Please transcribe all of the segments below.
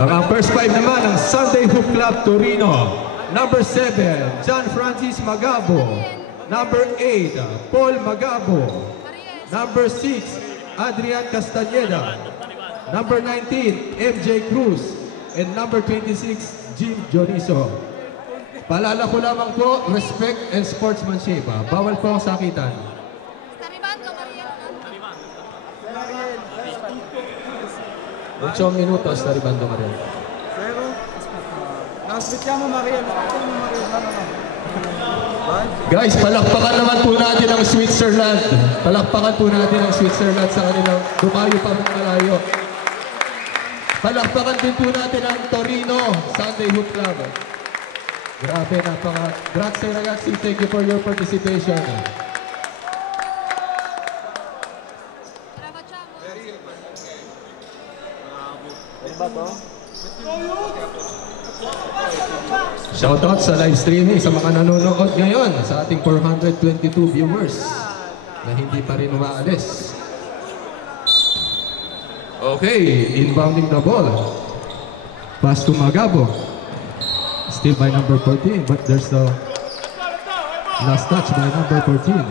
Ang first five naman ng Sunday Hoop Club Torino. Number 7, John Francis Magabo. Number 8, Paul Magabo. Number 6, Adrian Castañeda. Number 19, MJ Cruz. And number 26, Jim Dioniso. Paalala ko lamang po, respect and sportsmanship. Bawal po ang sakitan. 8 minutos, Taribando Mariel. Pero, nasbityan mo Mariel. Guys, palakpakan naman po natin ang Switzerland. Palakpakan po natin ang Switzerland sa kanilang dumayo pa ng malayo. Palakpakan din po natin ang Torino Sunday Hoop Club. Grabe, grazie ragazzi, thank you for your participation. Shoutout sa live streaming sa mga nanonood ngayon sa ating 422 viewers na hindi pa rin umaalis. Okay, inbounding the ball. Pass to Magabo. Still by number 14, but there's the last touch by number 14.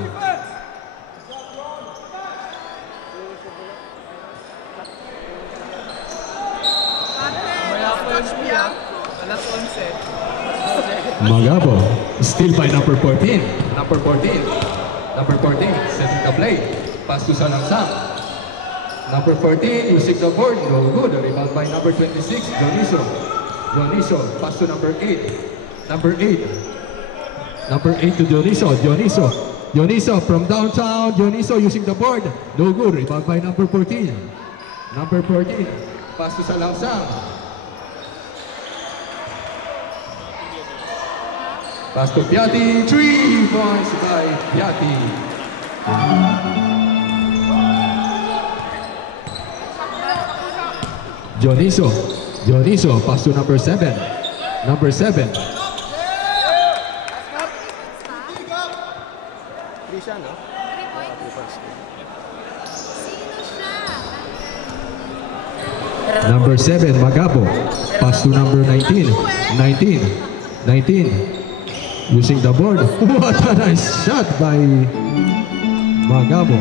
Magabo, still by number 14. Number 14, setting the play. Pass to Salangsang. Number 14, using the board, no good. Rebound by number 26, Dioniso. Dioniso, pass to number 8. Number 8 to Dioniso. Dioniso from downtown. Dioniso using the board, no good. Rebound by number 14. Number 14, pass to Salangsang. Pass to Piatti, 3 points by Piatti. Dioniso, pass to number 7. Number 7. Number 7, Magabo. Pass to number 19. 19. Using the board. What a nice shot by Magabo.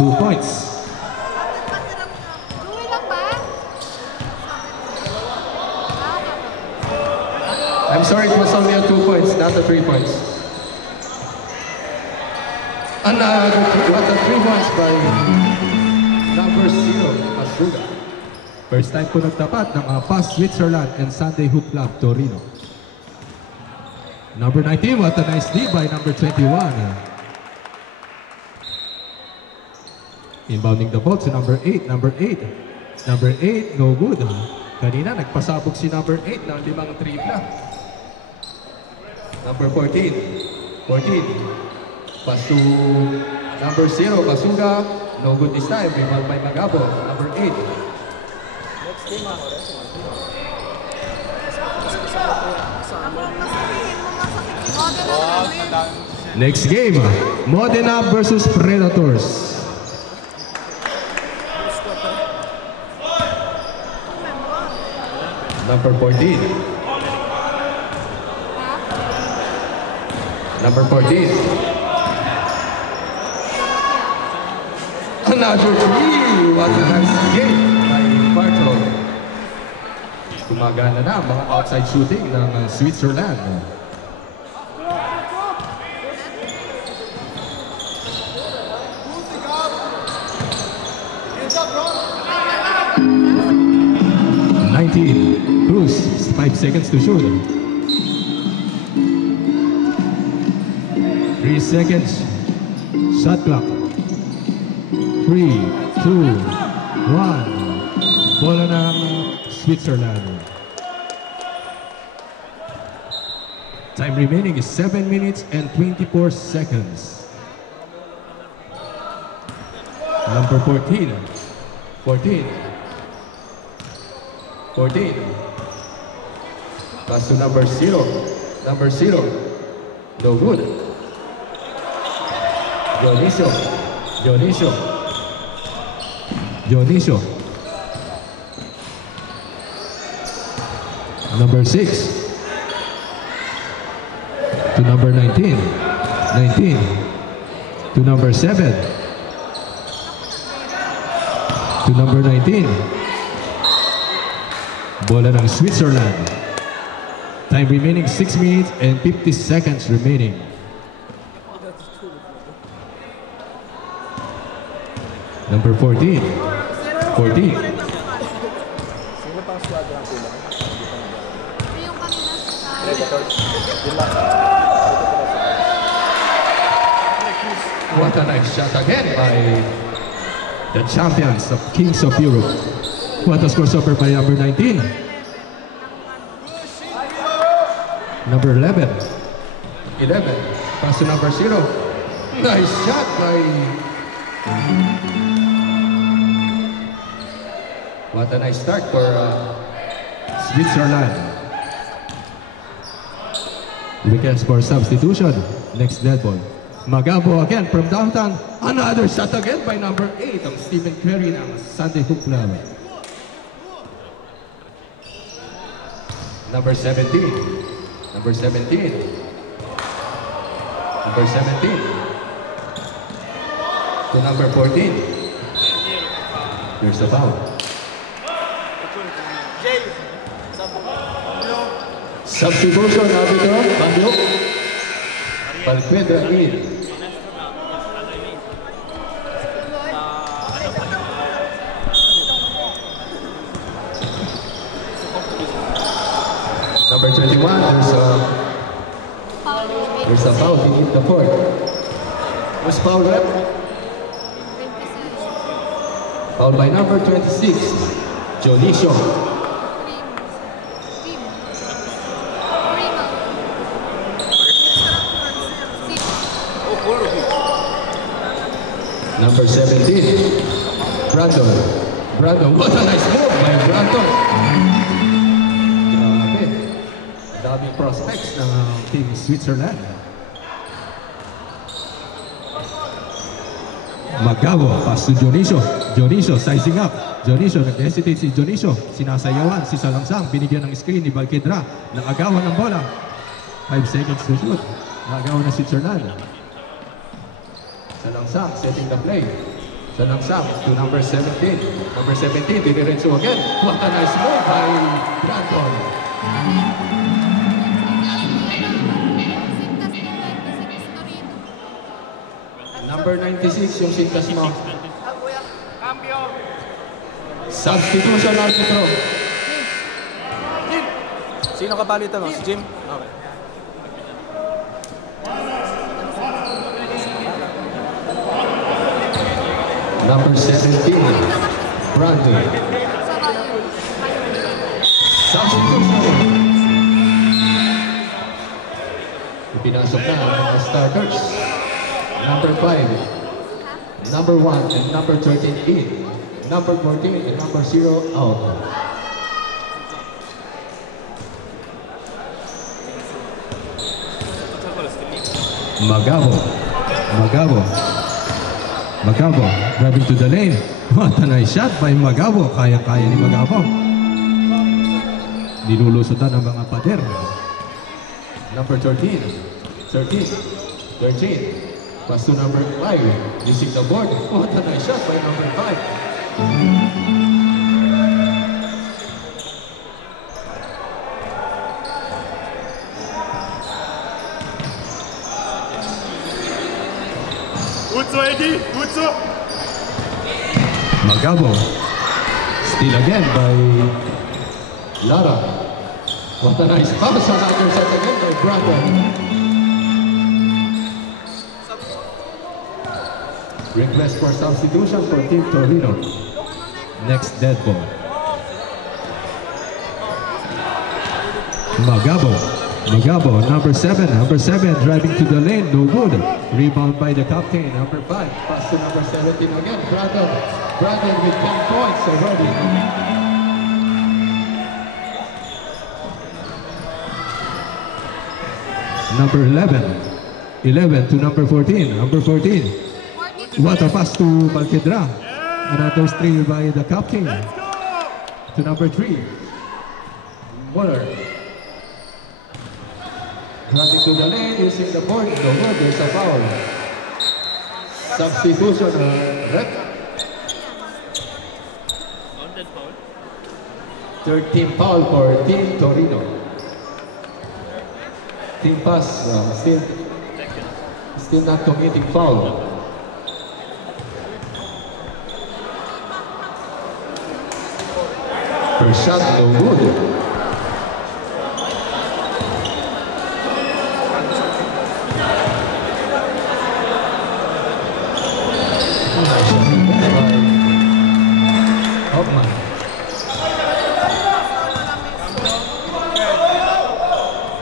2 points. I'm sorry, it was only a 2 points, not a 3 points. And what a 3 points by number 0, Masuga. First time po nagtapat ng Pass Switzerland and Sunday Hoop Club Torino. Number 19, what a nice lead by number 21. Inbounding the ball to number 8. Number 8, no good. Kanina, nagpasabog si number 8 ng 5 tripla. Number 14. Pass to number 0, Masuga. No good this time. Rebound by Magabo. Number 8. Next game, Modena versus Predators. Number 14. Another 3. What a nice game by Barto. Gumagana na ang mga outside shooting ng Switzerland. Cruz, 5 seconds to shoot. 3 seconds. Shot clock. 3, 2, 1. Bola ng Switzerland. Time remaining is 7 minutes and 24 seconds. Number 14. Pass to number 0. No good. Dioniso. Number 6. To number 19. 19. To number 7. To number 19. Bola ng Switzerland. Time remaining 6 minutes and 50 seconds remaining. Number 14. 14. Sino pang squad ang kulang? Yung kanina What a nice shot again by the champions of Kings of Europe. What a score over by number 19. Number 11. 11. Pass to number 0. Nice shot by... What a nice start for Switzerland. Request for substitution. Next dead ball. Magabo again from downtown. Another shot again by number 8 of Stephen Curry ng Sunday Hook Club. Number 17. Number 17. Number 17. To number 14. There's a foul. Substitution, arbitro, Bambio. Palquedra in. Number 21, there's a foul beneath the court. Who's foul rep? Foul by number 26, Jolicio. Number 17, Brandon. Brandon, what a nice move by Brandon. Grabe. Daming prospects ng Team Switzerland. Magabo, pass to Dionisio. Dionisio, sizing up. Dionisio, nag-hesitate si Dionisio. Sinasayawan si Salangsang. Binigyan ng screen ni Balquedra. Nakagawan ng bola. 5 seconds to shoot. Nakagawan na Switzerland. Salangsang setting the play. Salangsang to number 17. Number 17, Direnzo again. What a nice move by Brandon. Number 96 yung sintas mo. Substitution arbitro. Sino kapalitan mo? Si Jim? Okay. Number 17, Brandon. Substitution. Ipinasok na ang mga starters. Number 5, number 1, and number 13 in. Number 14 and number 0 out. Magabo. Magabo. Magabo, driving to the lane. What a nice shot by Magabo. Kaya-kaya ni Magabo. Nilulusutan ang mga pader. Number 13. 13. Pass to number 5. Using the board. What a nice shot by number 5. Eddie, Gutso. Magabo. Steal again by Lara. What a nice pass. Another shot again by Brandon. Request for substitution for Team Torino. Next dead ball. Magabo. Magabo, number 7, driving to the lane, no good. Rebound by the captain, number 5. Pass to number 17 again, Brandon. Brandon with 10 points already. Number 11. 11 to number 14. Number 14. What a pass to Balquedra. Another steal by the captain. To number 3. Muller. Running to the lane, using the board. No good, there's a foul. Substitution, rep. Mounted foul. 13 foul for Team Torino. Team pass, still not committing foul. First shot, no good. Hoffman.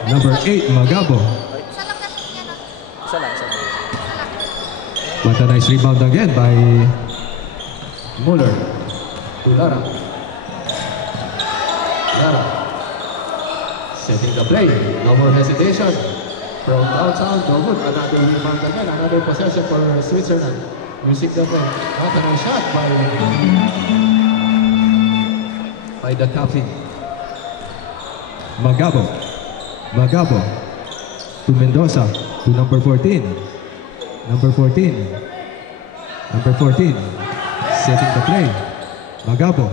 Number 8, Magabo. Isa lang kasi yan ah. Isa lang. What a nice rebound again by Muller to Lara. Lara setting the play. No more hesitation. From downtown, no good. Another rebound again. Another possession for Switzerland. Music the play. What a nice shot by the captain. Magabo. Magabo to Mendoza to number 14. Number 14. Number 14. Setting the play. Magabo.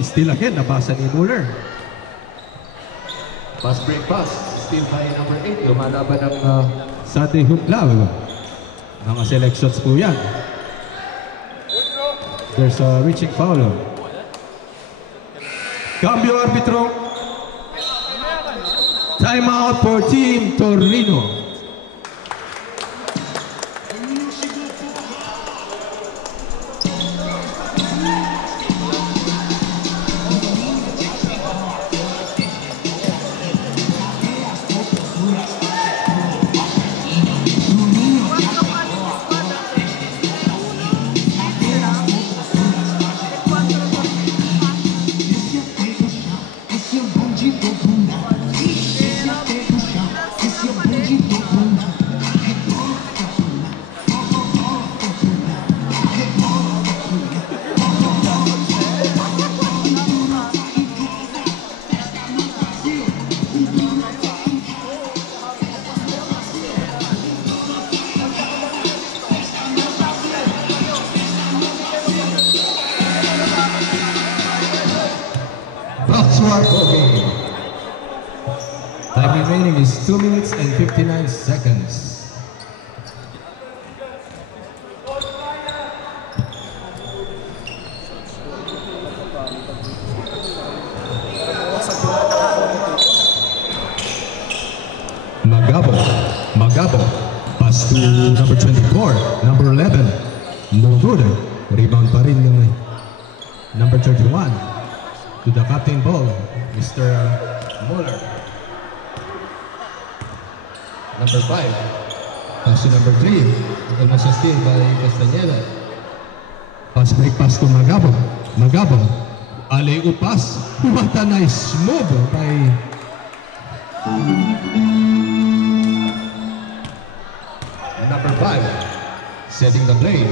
Still again, nabasa ni Muller. Pass break pass. Still by number 8. Lumalaban ng Sate Hutlao. Mga selections po yan. There's a reaching foul. Cambio arbitro. Time out for Team Torino. Time remaining is 2 minutes and 59 seconds. Magabo. Pass to number 24, number 11. No good. Rebound pa rin yung number 31. To the captain ball, Mr. Muller. Number 5. Pass to number 3. Almost a steal by Castañeda. Pass break pass to Magabo. Magabo. Alley-oop pass. What a nice move by number 5. Setting the play.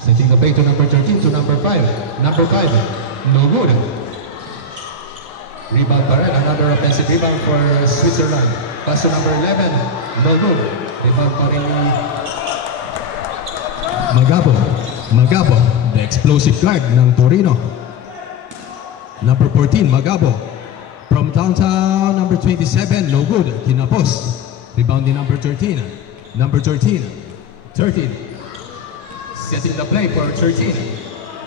Setting the play to number 13 to number 5. Number 5. No good. Rebound pa rin. Another offensive rebound for Switzerland. Pass to number 11. No good. Rebound pa rin Magabo. The explosive guard ng Torino. Number 14, Magabo. From downtown, number 27. No good. Kinapos. Rebound ni number 13. Number 13. Setting the play for 13.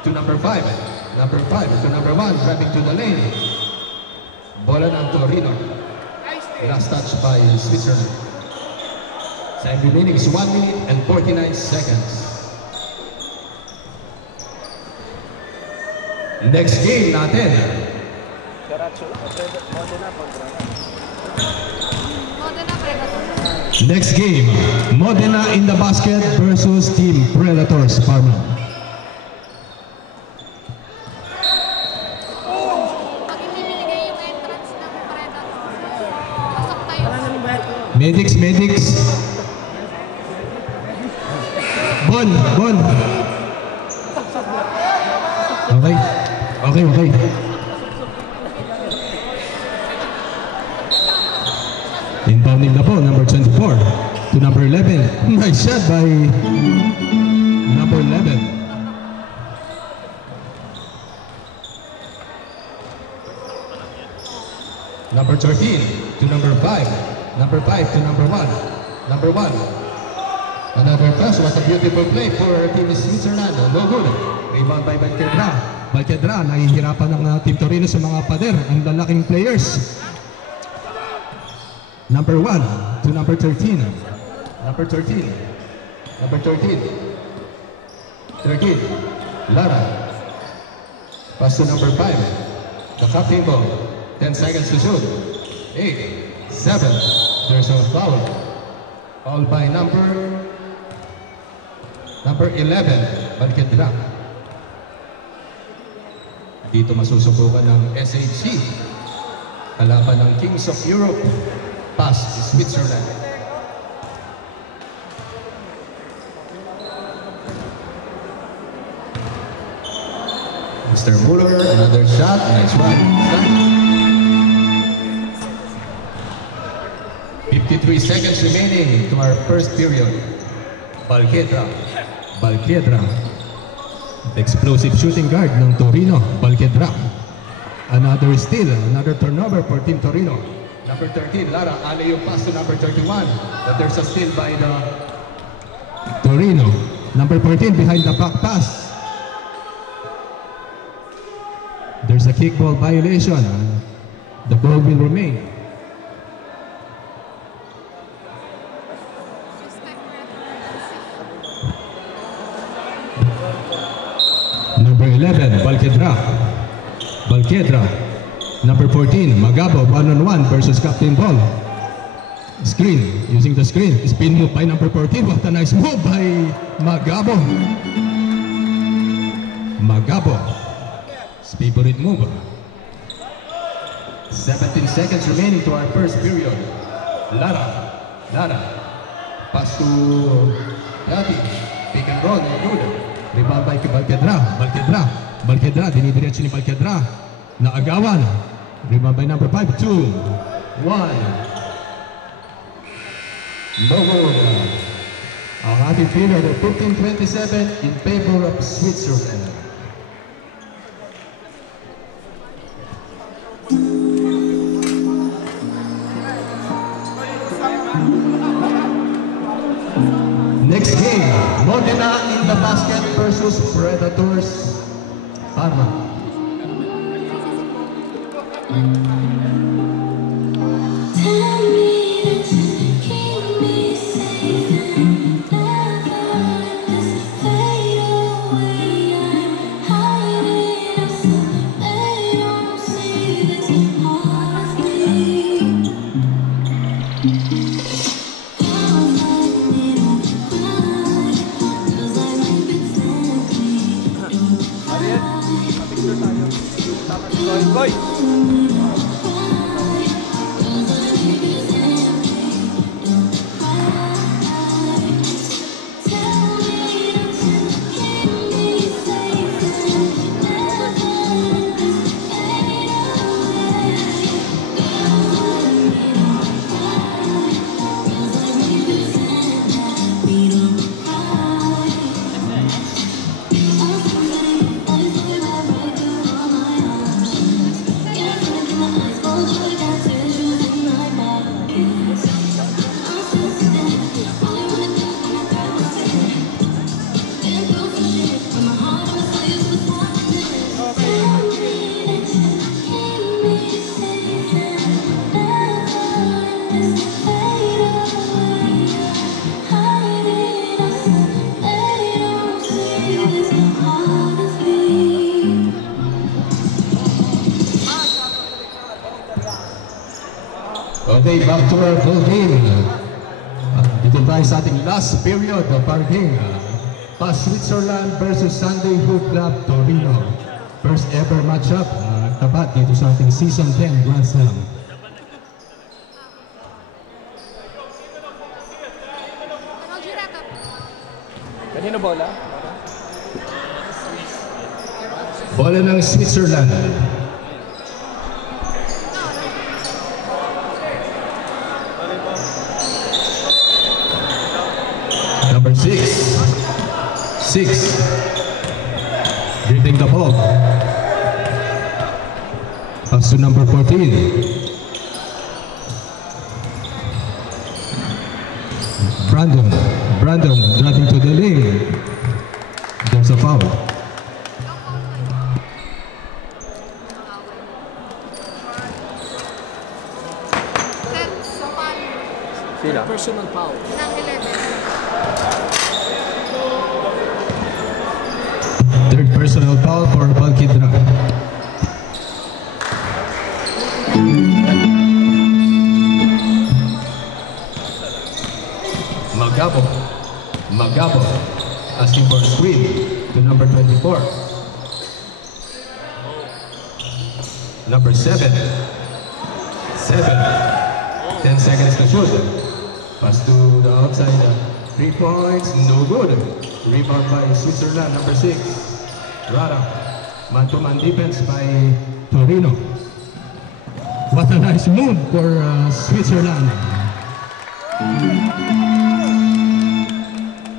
To number 5. Number 5 to number 1, driving to the lane. Bola ng Torino. Last touch by Switzerland. Time remaining is 1 minute and 49 seconds. Next game natin. Next game, Modena in the basket versus Team Predators Parma. Medics. Bon. Okay. Inbounding na po, number 24 to number 11. Nice shot by number 11. Number 13 to number 5. Number 5 to number 1. Number 1. Another pass. What a beautiful play for Team Switzerland. No good. Rebound by Balquedra. Balquedra, nahihirapan ng Team Torino sa mga pader. Ang lalaking players. Number 1 to number 13. Number 13. Number 13. 13. Lara. Pass to number 5. The captain ball. 10 seconds to shoot. 8, 7. There's a foul. Foul by number 11, Balquedra. Dito masusubukan ng SHC. Kalaban ng Kings of Europe. Pass to Switzerland. Mr. Muller, another shot. Nice one. 53 seconds remaining to our first period. Balquedra. Balquedra. The explosive shooting guard ng Torino. Balquedra. Another steal. Another turnover for Team Torino. Number 13, Lara. Alley-oop pass to number 31. But there's a steal by the Torino. Number 14 behind the back pass. There's a kickball violation. The ball will remain. Number 11, Balquedra. Balquedra. Number 14, Magabo, 1-on-1 versus Captain Ball. Screen, using the screen. Spin move by number 14. What a nice move by Magabo. Magabo. His favorite move. 17 seconds remaining to our first period. Lara. Lara. Pass to Yati. Pick and roll. Good. Rebound by Balquedra. Balquedra. Balquedra. Dinidiretso ni Balquedra. Naagawan. Rebound by number 5. 2, 1. No more. Ang ating period of 15-27 in favor of Switzerland. Next game, Modena in the basket versus Predators Parma. Boy! Okay, back to our full game. Dito tayo sa ating last period of our game. Switzerland versus Sunday Hoop Club Torino. First ever matchup. Tapat dito sa ating Season 10 Grand Slam. Kanino bola? Bola ng Switzerland. Number 6. 6. Dribbling the ball. Pass to number 14. Brandon driving to the lane. There's a foul. Sila? Personal foul. Ng 11. Third personal foul for Balkidra. Magabo asking for a screen to number 24. Number 7. 10 seconds to shoot. Pass to the outside. 3 points, no good. Rebound by Switzerland, number 6. Rara. Man-to-man defense by Torino. What a nice move for Switzerland.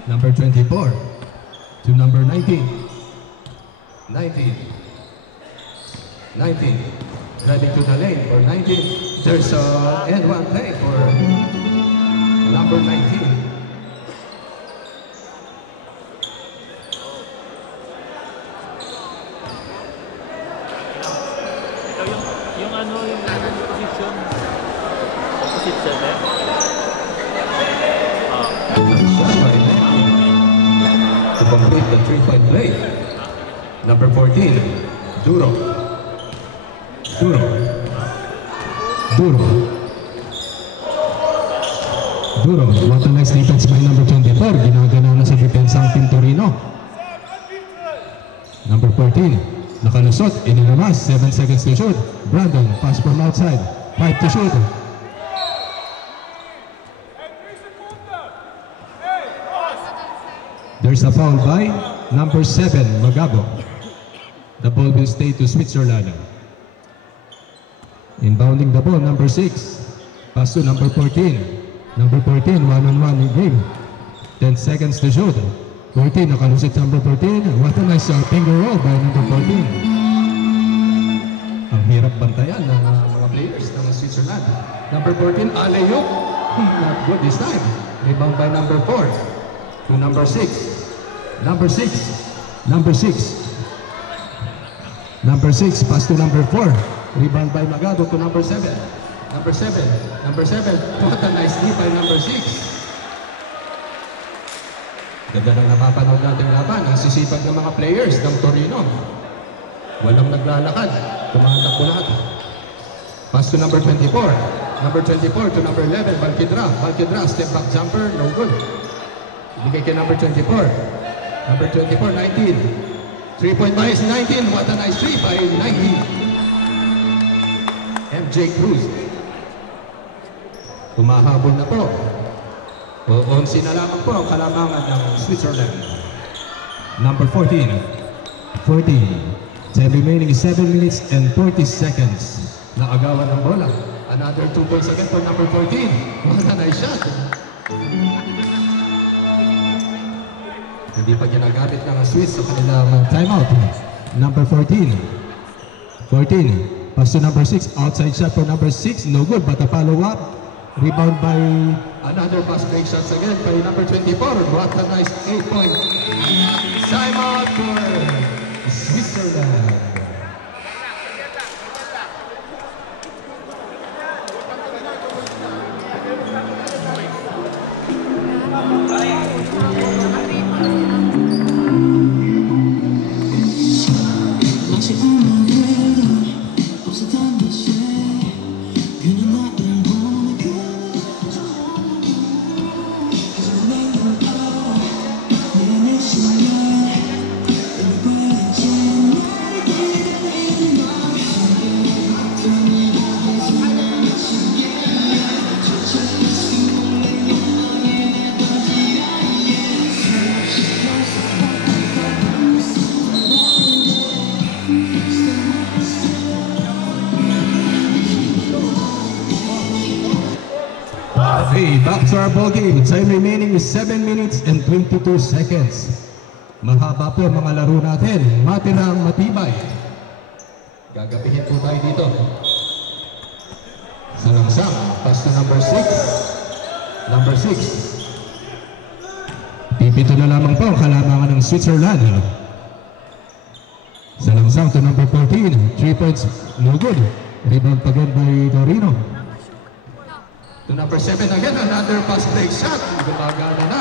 Number 24 to number 19. 19. Driving to the lane for 19. There's a end one play for number 19. Yung position. Opposite side eh. To complete the 3-point play. Number 14, Duro, what a nice defense by number 24. Ginagana na sa depensa ang Team Torino. Number 14, nakalusot, inilabas, 7 seconds to shoot. Brandon, pass from outside, 5 to shoot. There's a foul by number 7, Magabo. The ball will stay to Switzerland. Inbounding the ball, number 6. Pass to number 14. Number 14, one-on-one in game. 10 seconds to shoot. 14, nakalusit number 14. What a nice finger roll by number 14. Ang hirap bantayan ng mga players ng Switzerland. Number 14, alley-oop. Not good this time. Rebound by number 4. To number 6. Number 6. Number 6, pass to number 4. Rebound by Magado to number 7. Number 7. What a nice lead by number 6. Ganda ng napapanood natin laban. Ang sisipag ng mga players ng Torino. Walang naglalakad. Tumatakbo lahat. Pass to number 24. Number 24 to number 11, Balkidra, step back jumper, no good. Ibigay kay number 24. Number 24, 19. 3-point bias, 19. What a nice 3 by 19. MJ Cruz. Tumahabol na po. O 11 na lamang po ang kalamangan ng Switzerland. Number 14. 10 remaining 7 minutes and 40 seconds. Naagawan ng bola. Another 2 points again for number 14. What a nice shot. Hindi pa ginagamit ng Swiss sa kanilang timeout. Number 14. Pass to number 6. Outside shot for number 6. No good, but a follow-up. Rebound by another pass break shots again by number 24. What a nice 8-point timeout for Switzerland. Okay, back to our ball game. Time remaining is 7 minutes and 22 seconds. Mahaba po ang mga laro natin. Matirang matibay. Gagapihin po tayo dito. Salangsang, pass to number 6. Number 6. Pipito na lamang po ang kalamangan ng Switzerland. Salangsang to number 14. 3 points, no good. Rebound again by Torino. To number 7 again, another pass break shot. Gumagana na.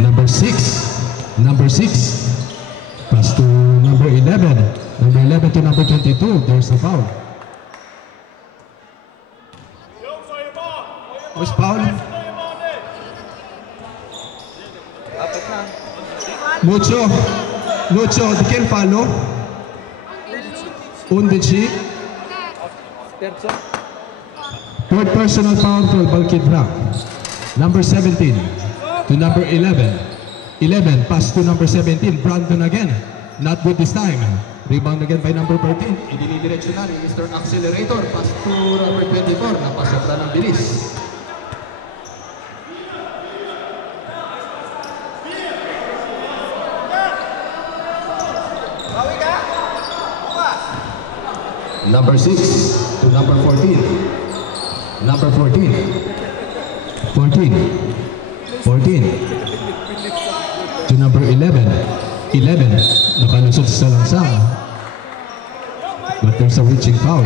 Number 6. Number 6. Pass to number 11. Number 11 to number 22. There's a foul. Who's foul? Lucho. Lucho, they can follow. Undici. Third personal foul for Balkidra. Number 17 to number 11. 11, pass to number 17. Brandon again. Not good this time. Rebound again by number 13. Idinidiretso na ni Mr. Accelerator. Pass to number 24. Napasok na ng bilis. Number 6 to number 14. Number 14. 14. 14. To number 11. 11. Nakalusot sa langsang. But there's a reaching foul.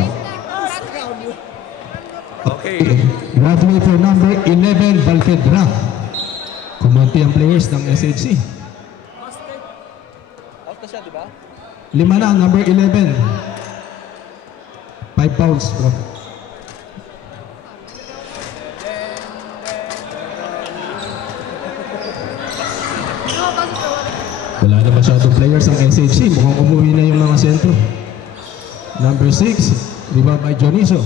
Okay. Graduate for number 11, Balkedra. Kumunti ang players ng SHC. Out na siya, di ba? 5 na, number 11. 5 fouls, bro. Wala na masyadong players ang SHC. Mukhang umuwi na yung mga sentro. Number 6, rebound by Dioniso.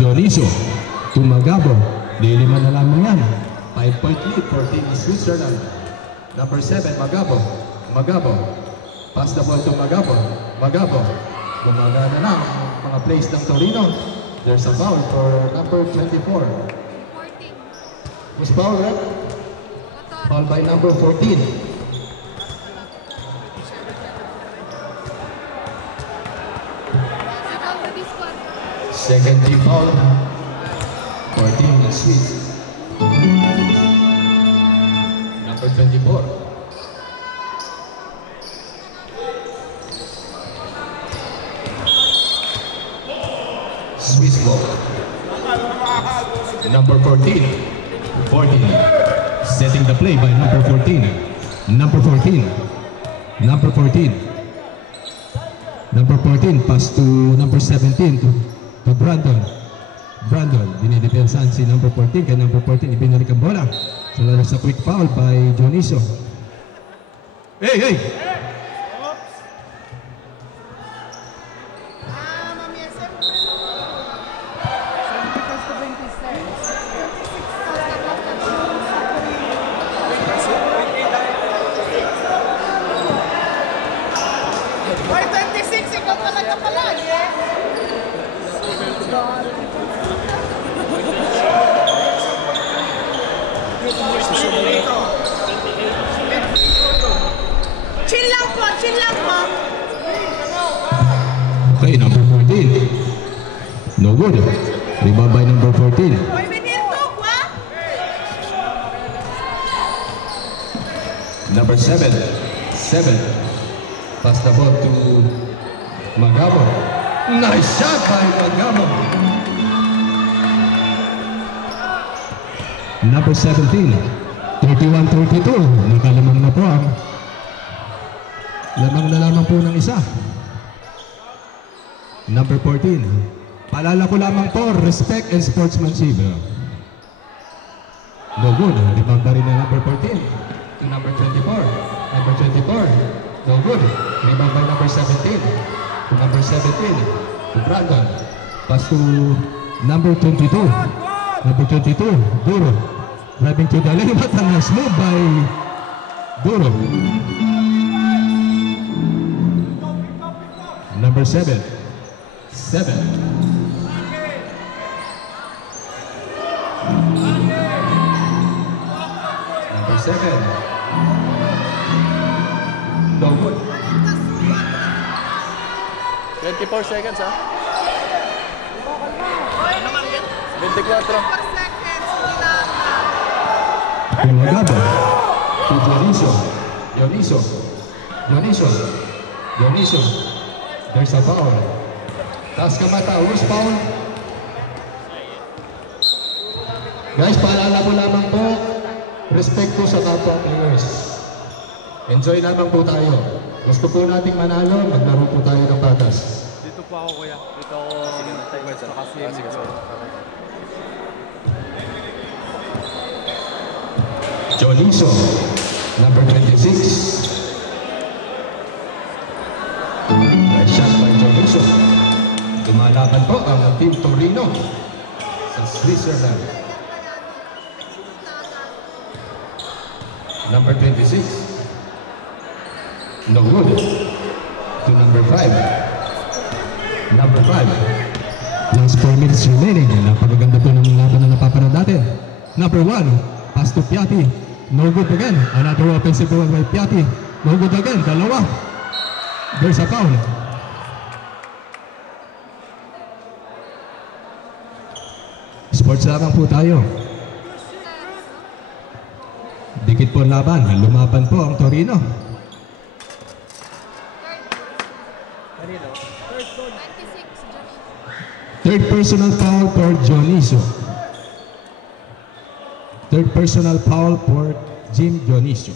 Dioniso, Tumagabo. Liliman na lamang yan. 5-point lead for Team Switzerland. Number 7, Magabo. Magabo. Pass the ball to Magabo. Magabo. Gumagana na ang mga plays ng Torino. There's a foul for number 24. 14. Who's foul, right? Foul by number 14. Second team foul for Team Swiss. Number 24. Swiss ball. Number 14. 14. Setting the play by number 14. Number 14. Number 14. Number 14. Pass to number 17 to Brandon. Brandon. Dinidepensahan si number 14. Kaya number 14 ibinalik ang bola. So there's a quick foul by Dioniso. Hey, hey! Chill lang po, chill lang po. Okay, number 14. No good. Rebound by number 14. May binirtok, wa? Number 7. 7. Pass the ball to Magabo. Nice shot by Magabo. Number 17. 31-32. Nakalamang na po ang lamang na lamang po ng isa. Number 14. Paalala ko lamang po, respect and sportsmanship. No good. Rebound pa rin na number 14. To number 24. Number 24. No good. Rebound by number 17. To number 17. To Brandon. Pass to number 22. Number 22. Duro. Driving to the lane. But a nice move by Duro. Number 7. 7. Number 7. No good. 24 seconds, ha? 24. 4 seconds. Magabo. To Dioniso. Dioniso. Dioniso. Dioniso. There's a foul. Taas kamata. Who's foul? Guys, paalala ko lamang po, respect po sa kapwa players. Enjoy lamang po tayo. Gusto po nating manalo, maglaro po tayo ng patas. Dito po ako, kuya. Dito ako. Sige. Dioniso, number 26. Nice shot by Dioniso. Lumalaban po ang Team Torino sa Switzerland. Number 26. No good. To number 5. Number 5. Last 4 minutes remaining. Napakaganda po ng laban na napapanood natin. Number 1, pass to Piatti. No good again. Another offensive ball by Piatti. No good again. Dalawa. There's a foul. Sports lamang po tayo. Dikit po ang laban. Lumaban po ang Torino. Third personal foul for Dioniso. Third personal foul for Jim Dioniso.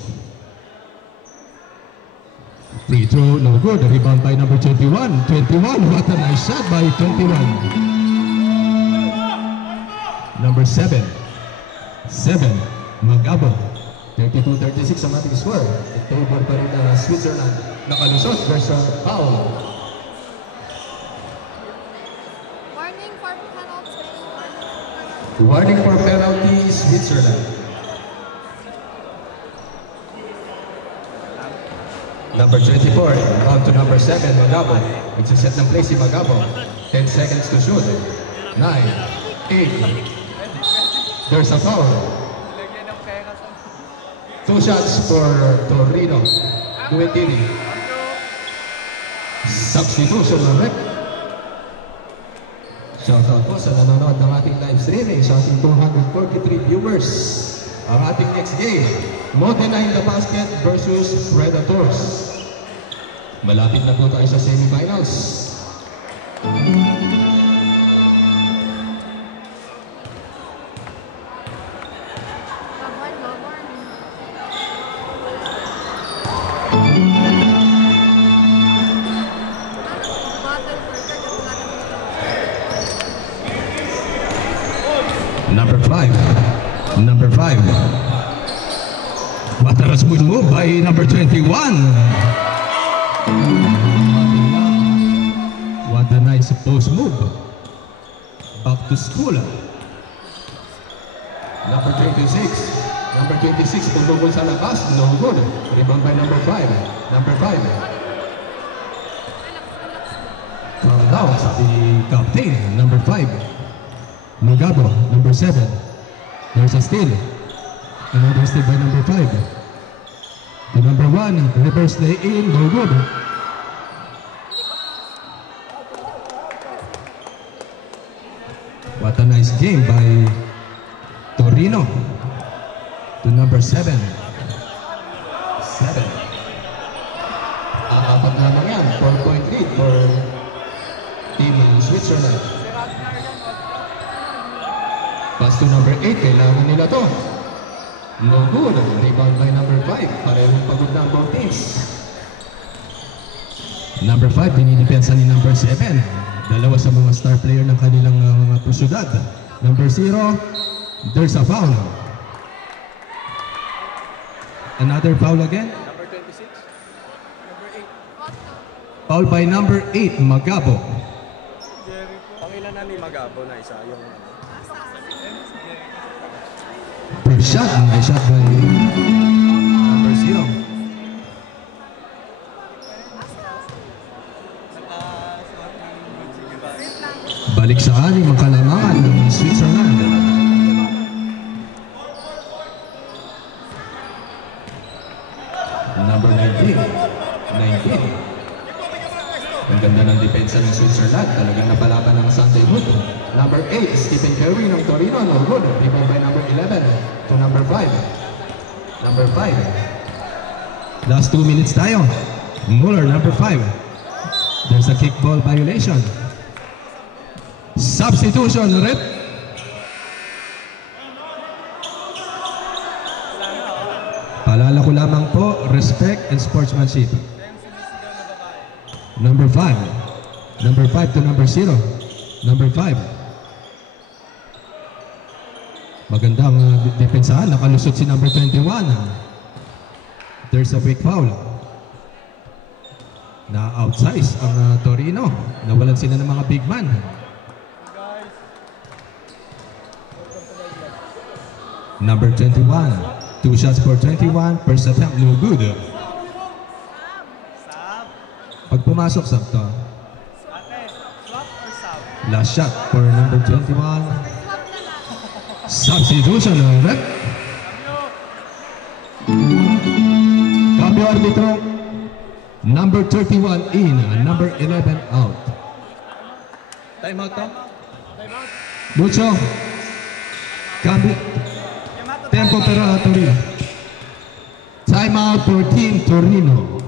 Free throw, no good. Rebound by number 21. 21, what a nice shot by 21. Number 7. 7, Magabo. 32-36 ang ating score. October pa rin na Switzerland. Nakalusot versus foul. Warning for penalty. Warning for penalty, Switzerland. Number 24, bound to number 7, Magabo. Nagsiset ng play si Magabo. 10 seconds to shoot. 9, 8. There's a foul. 2 shots for Torino. Duetini. Substitution ng rep. Shoutout po sa nanonood ng ating live streaming sa ating 243 viewers. Ang ating next game, Modena in the Basket versus Predators. Malapit na po tayo sa semifinals. Number 5. Number 5. What a smooth move by number 21. What a nice post move. Back to school. Number 26. Number 26, pagdugol sa labas, no good. Rebound by number 5. Number 5. Calm down sa the captain, number 5. Magabo, number 7. There's a steal. Another steal by number 5. The number 1, reverse lay in, no good. What a nice game by Torino. To number 7. 7. Apat lamang yan, 4-point lead for Team Switzerland. Pass to number 8, kailangan nila to. No good. Rebound by number 5. Parehong pagod na ang both teams. Number 5, dinidepensa ni number 7. Dalawa sa mga star player ng kanilang mga pusyudad. Number 0, there's a foul. Another foul again. Number 26. Number 8. Foul by number 8, Magabo. Pangilan na ni Magabo na isa yung First shot, nice shot by number 0. Iksaan yung mga kalamangan ng Switzerland. Number 19. 19. Ang ganda ng depensa ng Switzerland. Talagang napalaban ng Sunday Hood. Number 8, Stephen Curry ng Torino. No good. Rebound by number 11 to number 5. Number 5. Last 2 minutes tayo. Muller, number 5. There's a kickball violation. Substitution, rep. Paalala ko lamang po, respect and sportsmanship. Number 5. Number 5 to number 0. Number 5. Magandang depensahan. Nakalusot si number 21. There's a big foul. Na-outsize ang Torino. Nawalan sila ng mga big man. Number 21. 2 shots for 21. First attempt, no good. Pag pumasok, sab to. Last shot for number 21. Substitution, rep. Cambio arbitro. Number 31 in, number 11 out. Time out to? Lucho. Cambio. Tempo per Torino. Time out for Team Torino.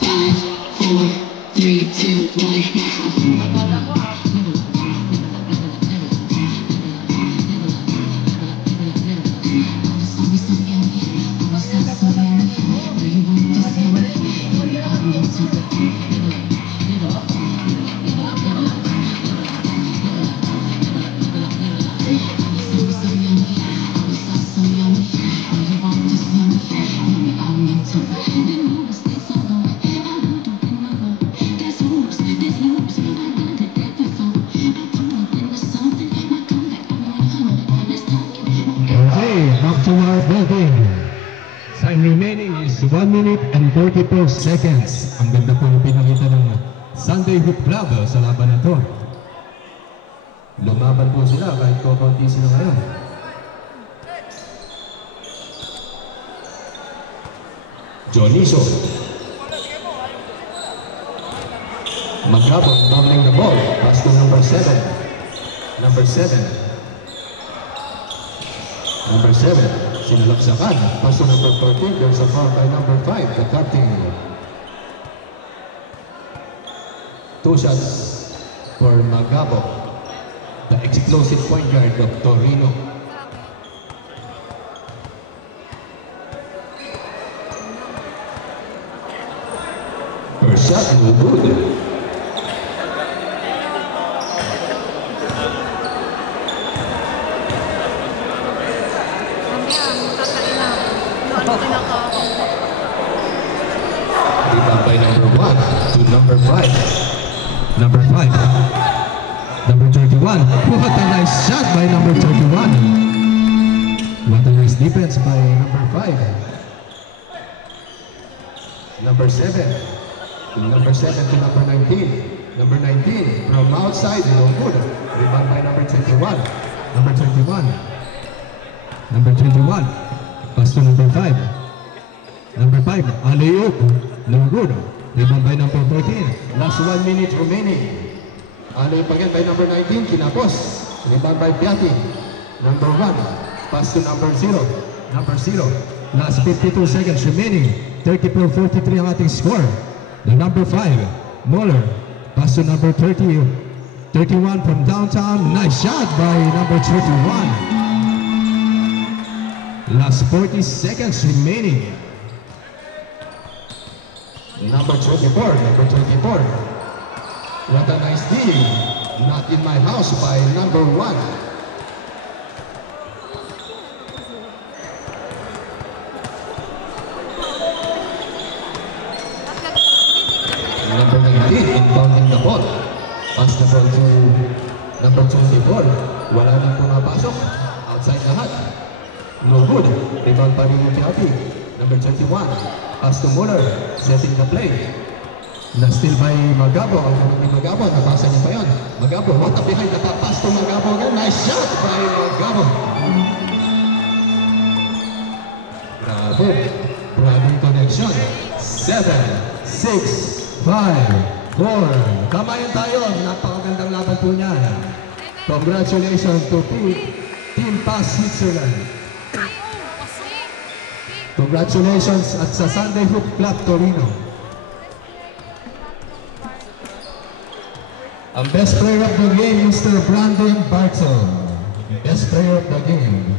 Five, four, three, two, one. To our building. Time remaining is 1 minute and 44 seconds. Ang ganda po yung pinakita ng Sunday Hoop Club sa laban na to. Lumaban po sila kahit kukunti sila ngayon. Joniso. Maghabang bubbling the ball. Pass to number 7. Number 7. Number 7, sinalaksakan. Pass to number 14, there's a foul by number 5, the captain. 2 shots for Magabo, the explosive point guard of Torino. First shot, no good. Rebound by number 1 to number 5. Number 5. Number 31. What a nice shot by number 31. What a nice defense by number 5. Number 7. Number 7 to number 19. Number 19 from outside, no good. Rebound by number 21. Number 21. Number 21. Pass to number 5. Number 5, alley-oop. No good. Rebound by number 14. Last 1 minute remaining. Alley-oop again by number 19. Kinapos. Rebound by Piatti. Number 1. Pass to number 0. Number 0. Last 52 seconds remaining. 34-43 ang ating score. The number 5, Muller. Pass to number 30. 31 from downtown. Nice shot by number 31. Last 40 seconds remaining. Number 24, number 24. What a nice deal. Not in my house by number 1. Number 19, inbounding the ball. Pass the ball to number 24. Wala nang pumapasok. Outside lahat. No good. Rebound pa rin yung Piatti. Number 21, pass to Muller, setting the play. Na-steal by Magabo. Ni Magabo, nabasa niya pa yun. Magabo, what up behind, napapass to Magabo again. Nice shot by Magabo. Bravo. Bravo yung connection. 7, 6, 5, 4. Kamayan tayo. Napakagandang laban po niya. Congratulations to Team Pass Switzerland. Congratulations at sa Sunday Hoop Club Torino. Ang best player of the game, Mr. Brandon Barton. Best player of the game.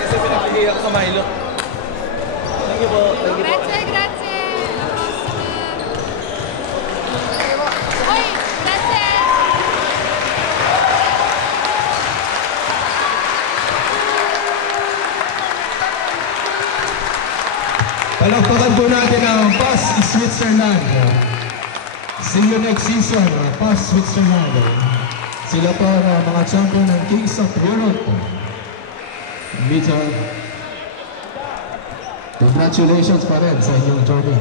Kasi pinapigay ako sa Milo. Thank you po. Grazie, grazie. Oi, grazie. Palakpakan po natin ang Pass Switzerland. See you next season, Pass Switzerland. Sila po ang mga champion ng Kings of Europe. Congratulations pa rin sa inyong journey.